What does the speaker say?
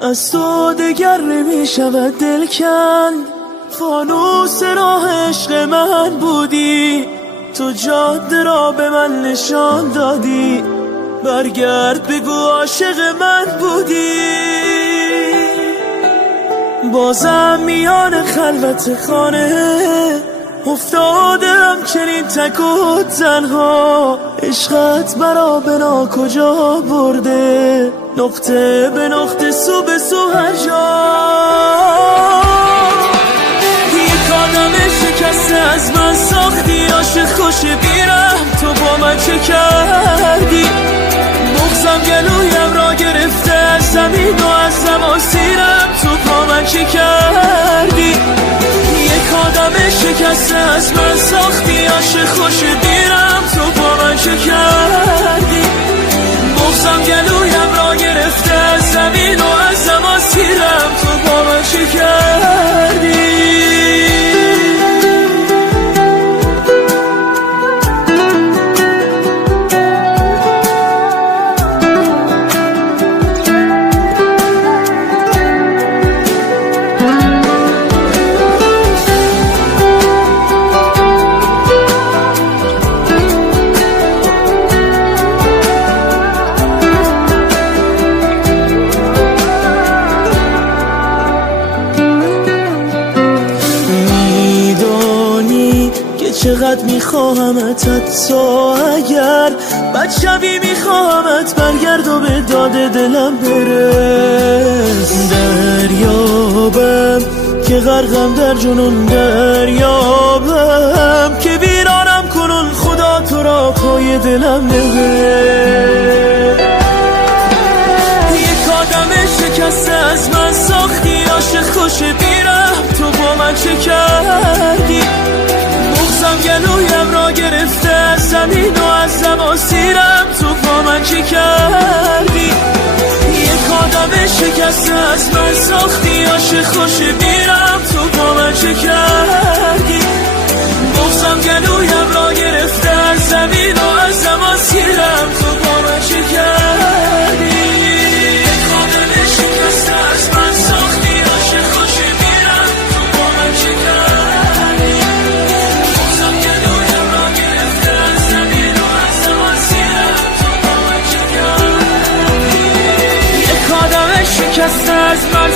از تو دگر نمیشود دل کند، فانوس راه عشق من بودی، تو جاده را به من نشان دادی، برگرد بگو عاشق من بودی. بازم میان خلوت خانه افتادم چنین تک و تنها، عشقت مرا بنا کجا برده، نقطه به نقطه سو به سو هر جا. یک آدم شکسته از من ساختی، عاشق خوش بیرم تو با من چه کردی، مغزم گلویم را گرفته از زمین و از زماسیرم تو با من چه کردی. یک آدم شکسته از من ساختی، عاشق خوش بیرم تو با من چه کردی، مغزم گلویم را گرفته از زمین و از زماسیرم تو با من چه کردی. چقدر میخواهمت، حتی اگر بد شبی میخواهمت، برگرد و به داد دلم برس. دریابم که غرقم در جنون، دریابم که ویرانم کنون، خدا تو را پای دلم نبر. یک آدم شکسته از من ساختی، عاشق خوش بیرم تو با من چه کردی، مغزم گلویم را گرفته از زمین و از زماسیرم تو با من چی کردی. یک آدم شکسته از من ساختی، عاشق خوش بیرم تو با من چه کردی، مغزم گلویم را گرفته از زمین و از زماسیرم تو با من چه کردی. یک آدم شکسته از من ساختی، عاشق خوش بیرم تو با من چه کردی، شکسته از من